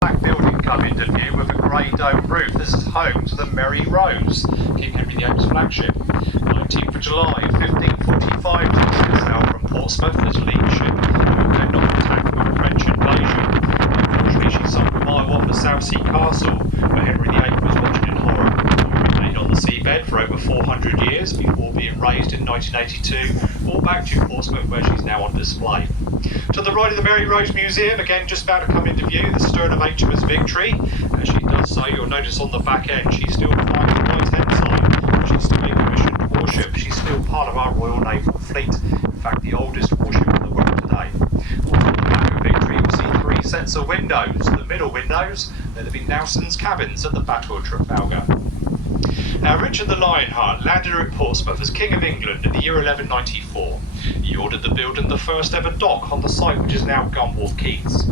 Black building come into view with a grey dome roof. This is home to the Mary Rose, King Henry VIII's flagship. 19th of July, 1545, to sail from Portsmouth as lead ship, and not attacked by the French invasion. Unfortunately, she sunk a mile off the South Sea Castle, where Henry VIII was watching in horror. It remained on the seabed for over 400 years before being raised in 1982, brought back to Portsmouth, where she's now on display. To the right of the Mary Rose Museum, again just about to come into view, the stern of HMS Victory. As she does so, you'll notice on the back end she's still flying the right-hand side. She's still a commissioned warship. She's still part of our Royal Naval Fleet. In fact, the oldest warship in the world today. On the back of Victory, you'll see 3 sets of windows. The middle windows, they're the Nelson's cabins at the Battle of Trafalgar. Now, Richard the Lionheart landed at Portsmouth as King of England in the year 1194. He ordered the building of the first ever dock on the site which is now Gunwale Quays.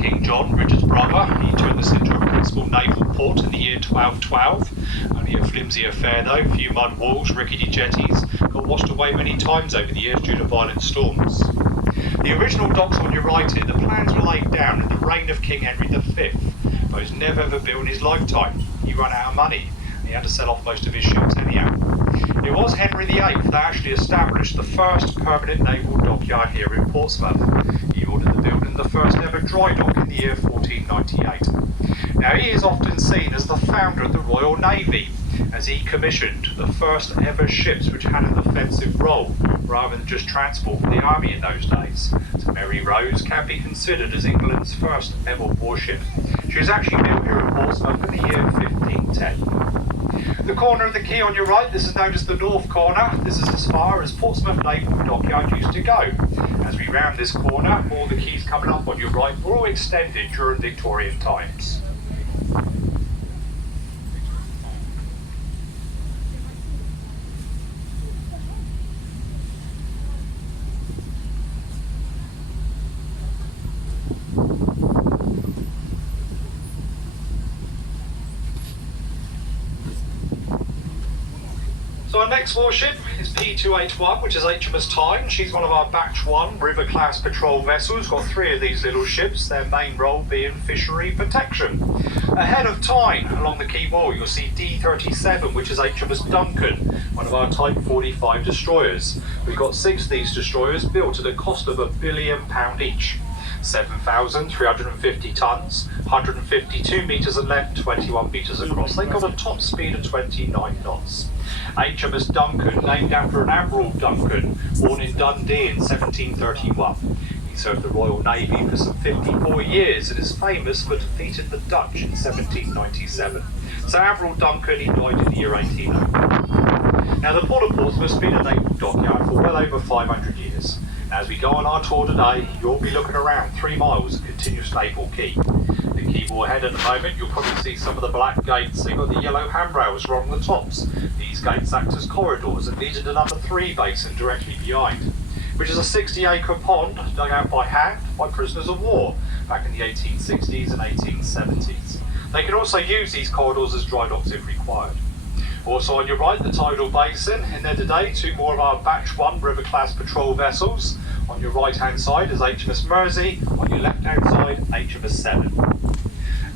King John, Richard's brother, he turned this into a principal naval port in the year 1212. Only a flimsy affair though, few mud walls, rickety jetties, got washed away many times over the years due to violent storms. The original docks on your right here, the plans were laid down in the reign of King Henry V, but was never ever built in his lifetime. He ran out of money. He had to sell off most of his ships anyhow. It was Henry VIII that actually established the first permanent naval dockyard here in Portsmouth. He ordered the building of the first ever dry dock in the year 1498. Now he is often seen as the founder of the Royal Navy, as he commissioned the first ever ships which had an offensive role, rather than just transport for the army in those days. So Mary Rose can be considered as England's first ever warship. She was actually built here in Portsmouth in the year 1510. The corner of the quay on your right, this is known as the north corner. This is as far as Portsmouth Naval Dockyard used to go. As we round this corner, all the quays coming up on your right were all extended during Victorian times. So our next warship is P281, which is HMS Tyne. She's one of our Batch 1 river-class patrol vessels. Got 3 of these little ships, their main role being fishery protection. Ahead of Tyne, along the quay wall, you'll see D37, which is HMS Duncan, one of our Type 45 destroyers. We've got 6 of these destroyers built at a cost of £1 billion each. 7,350 tonnes, 152 metres in length, 21 metres across. They got a top speed of 29 knots. HMS Duncan, named after an Admiral Duncan, born in Dundee in 1731. He served the Royal Navy for some 54 years and is famous for defeating the Dutch in 1797. So Admiral Duncan, he died in the year 1800. Now the Port of Portsmouth has been a naval dockyard for well over 500 years. As we go on our tour today, you'll be looking around 3 miles of continuous naval quay. The quay wall ahead at the moment, you'll probably see some of the black gates. They've got the yellow handrails along the tops. These gates act as corridors and lead to the number 3 basin directly behind, which is a 60-acre pond dug out by hand by prisoners of war back in the 1860s and 1870s. They can also use these corridors as dry docks if required. Also on your right, the tidal basin. In there today, 2 more of our Batch 1 river-class patrol vessels. On your right-hand side is HMS Mersey. On your left-hand side, HMS Seven.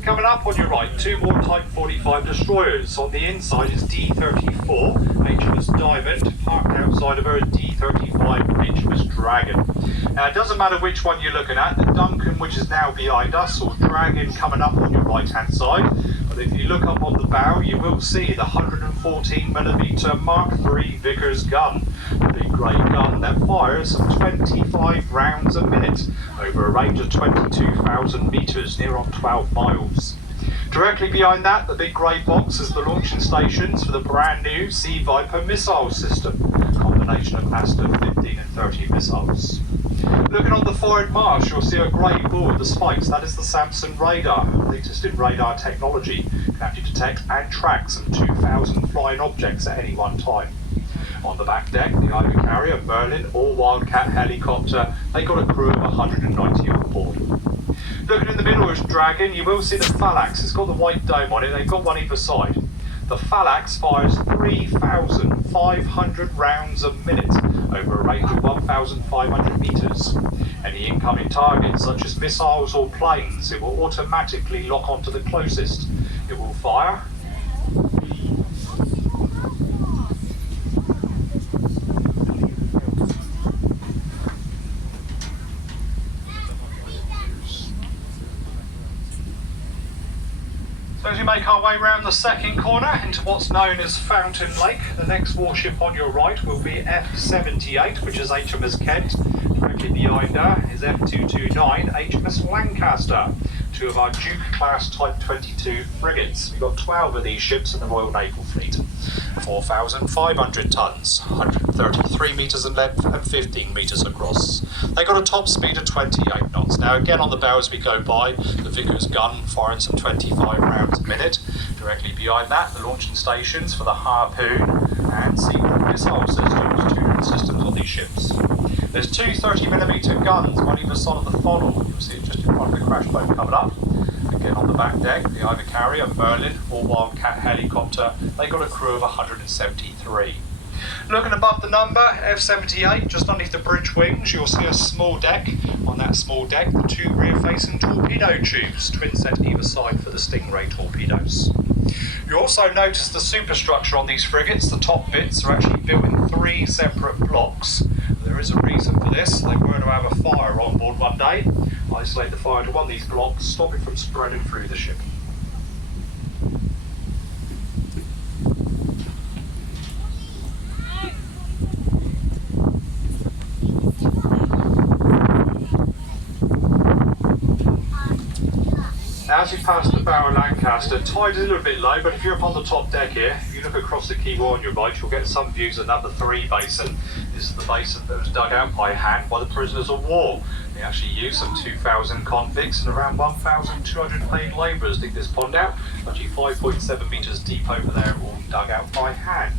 Coming up on your right, 2 more Type 45 destroyers. On the inside is D34, HMS Diamond. Parked outside of her is D35, HMS Dragon. Now, it doesn't matter which one you're looking at. The Duncan, which is now behind us, or Dragon coming up on your right-hand side. But if you look up on the bow, you will see the 114mm Mark III Vickers gun. A big grey gun that fires some 25 rounds a minute over a range of 22,000 metres, near on 12 miles. Directly behind that, the big grey box is the launching stations for the brand new Sea Viper missile system, a combination of Aston 15 and 30 missiles. Looking on the forward mast, you'll see a grey ball with the spikes. That is the Samson radar. The latest in radar technology can actually detect and track some 2,000 flying objects at any one time. On the back deck, the Ivy Carrier, Merlin, or Wildcat helicopter, they got a crew of 190 on board. Looking in the middle is Dragon, you will see the Phalanx. It's got the white dome on it, they've got one either side. The Phalanx fires 3,500 rounds a minute over a range of 1,500 metres. Any incoming targets, such as missiles or planes, it will automatically lock onto the closest. It will fire. So as we make our way round the second corner into what's known as Fountain Lake, the next warship on your right will be F-78, which is HMS Kent. Directly behind her is F-229 HMS Lancaster, two of our Duke-class Type 22 frigates. We've got 12 of these ships in the Royal Naval Fleet. 4,500 tonnes, 133 metres in length and 15 metres across. They got a top speed of 28 knots. Now again on the bow as we go by, the Vickers gun firing some 25 rounds a minute. Directly behind that, the launching stations for the Harpoon and Seagull missile systems, two systems on these ships. There's two 30mm guns on either side of the funnel. You'll see it just in front of the crash boat coming up. Again on the back deck, the Ivor Carrier, Merlin or Wildcat helicopter. They got a crew of 173. Looking above the number, F-78, just underneath the bridge wings, you'll see a small deck. On that small deck, the two rear-facing torpedo tubes, twin set either side for the Stingray torpedoes. You also notice the superstructure on these frigates. The top bits are actually built in 3 separate blocks. There is a reason for this. They were to have a fire on board one day, isolate the fire to one of these blocks, stop it from spreading through the ship. Now as you pass the bow of Lancaster, tide is a little bit low, but if you're up on the top deck here, if you look across the quay on your right, you'll get some views of number 3 basin. This is the basin that was dug out by hand by the prisoners of war. They actually used some 2,000 convicts and around 1,200 paid labourers dig this pond out. Actually 5.7 metres deep over there, all dug out by hand.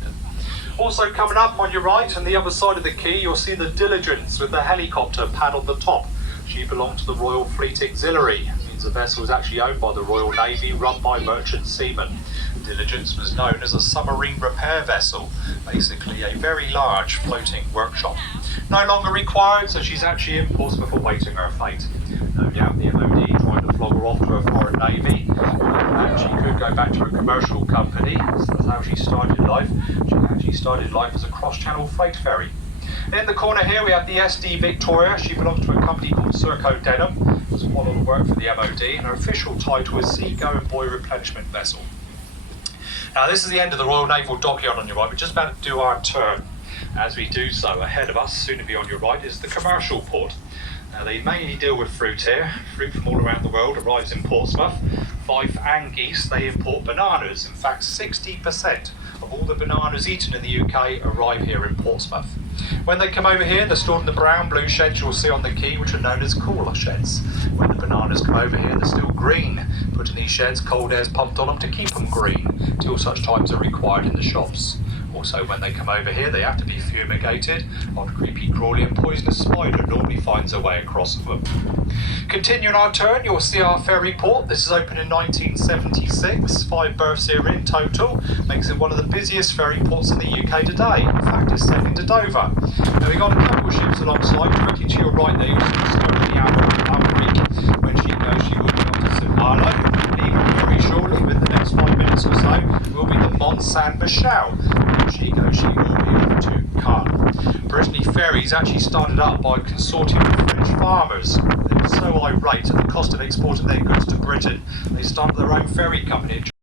Also coming up on your right, on the other side of the quay, you'll see the Diligence with the helicopter pad on the top. She belonged to the Royal Fleet Auxiliary. It means the vessel was actually owned by the Royal Navy, run by merchant seamen. Diligence was known as a submarine repair vessel, basically a very large floating workshop. No longer required, so she's actually in Portsmouth awaiting her fate. No doubt the MOD trying to flog her off to a foreign navy, and she could go back to her commercial company. So that's how she started life. She actually started life as a cross-channel freight ferry. In the corner here we have the SD Victoria. She belongs to a company called Serco Denham. Does quite a lot of work for the MOD, and her official title is Seagoing Buoy Replenishment Vessel. Now this is the end of the Royal Naval Dockyard on your right. We're just about to do our turn. As we do so, ahead of us, soon to be on your right, is the commercial port. Now they mainly deal with fruit here. Fruit from all around the world arrives in Portsmouth. Fife and Geese, they import bananas. In fact, 60% of all the bananas eaten in the UK arrive here in Portsmouth. When they come over here, they're stored in the brown blue sheds you'll see on the quay, which are known as cooler sheds. When the bananas come over here, they're still green. Put in these sheds, cold air's pumped on them to keep them green, till such times are required in the shops. Also, when they come over here, they have to be fumigated. Odd creepy, crawly and poisonous spider normally finds a way across them. Continuing our turn, you'll see our ferry port. This is opened in 1976, 5 berths here in total. Makes it one of the busiest ferry ports in the UK today. In fact, it's second to Dover. Now we've got a couple of ships alongside. Directly to your right there, you'll see the start of the Amber. When she goes, she will be on to St Malo. Leaving very shortly, within the next 5 minutes or so, will be the Mont Saint-Michel. When she goes, she will be off to Cannes. Brittany Ferries actually started up by a consortium of French farmers. They were so irate at the cost of exporting their goods to Britain, they started their own ferry company.